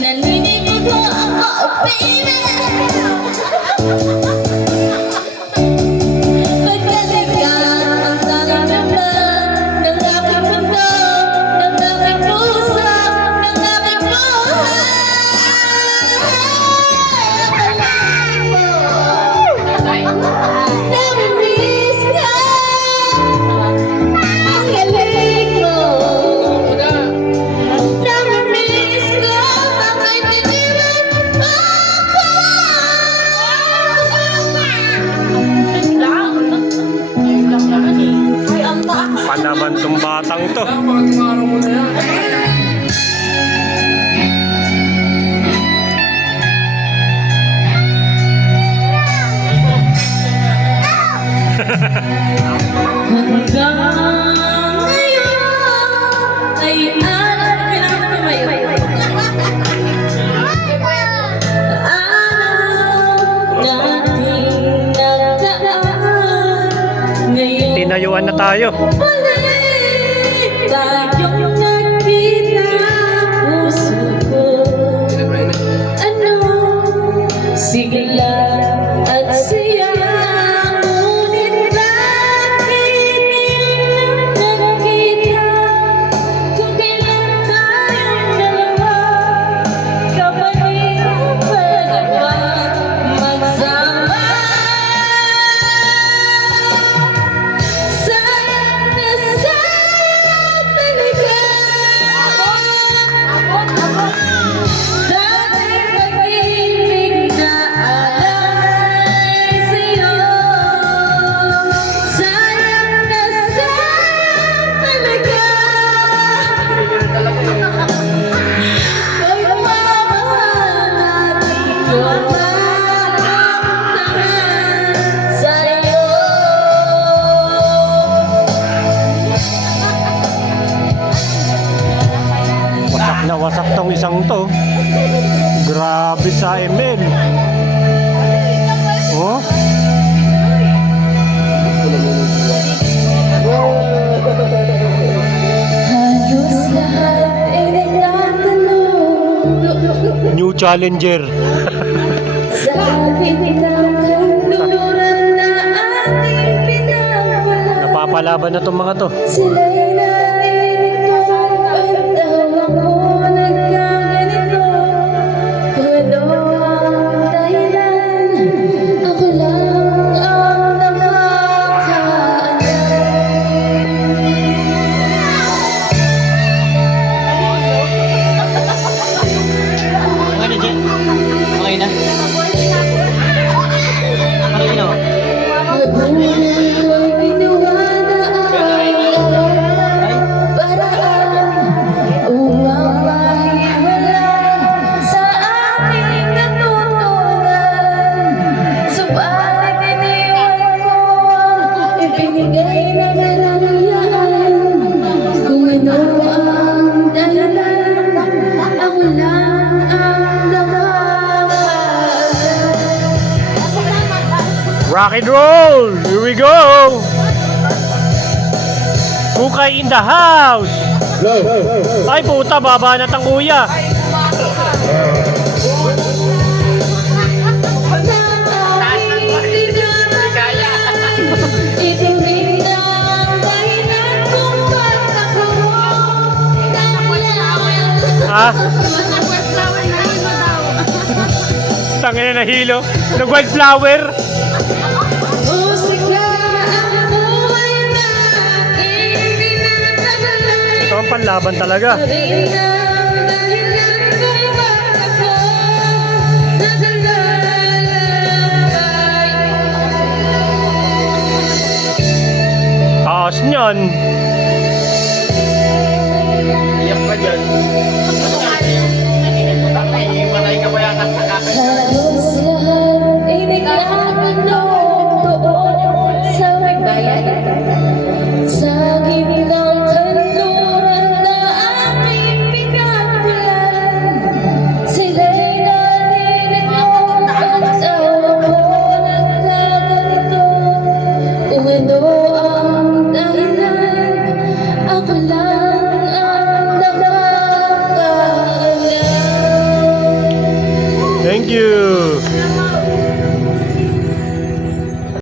Naninig ko ako, baby. Panaman tong batang to. Hanggang ngayon ay alam nating nagdaan. Ngayon Tinayuan na tayo. tayong nagkita, puso ko. Ano? Sigla at siya. Ngunit bakit nagkita? Kung kailan tayong dalawa, kapatid pa magsama. Sayang na sayang talaga. Dating pag-ibig na alay sa'yo. Sayang na sayang talaga. Kung mamahal natin ko maramdaman sa'yo. Wasak na wasak tong isang to. Grabe sa ML. Oh? Halos lahat ay nagtatanong New challenger. sa akin ng kanluran na ating pinagwala. Napapalaban na tong mga to. Sila'y narinig ko at tawa ko nagkaganito. Kung ano ang dahilan, ako lang ang nakakaalam. Okay na, Jen? Okay na? Ano yun, oh? Magulang ko'y ginawa na ang paraan upang mahiwalay sa ating natutunan. Subalit iniwan ko ang ibinigay na karangyaan. Kung ano ang dahilan, ako lang ang nakakaalam. Rock and roll! Here we go! Kukay in the house! Ay puta, baba na tang kuya! Ha? Tangina na hilo. Nag-wildflower. Ito ang panlaban talaga. Taas niyan. Iyak ka dyan. Iiwanay ka ba yan? Halos lahat ay nagtatanong doon sa may bayan. Sa gitnang kanluran na aking pinagmulan, sila'y nalilito at tawa ko nagkaganito. Kung ano ang dahilan, Thank you.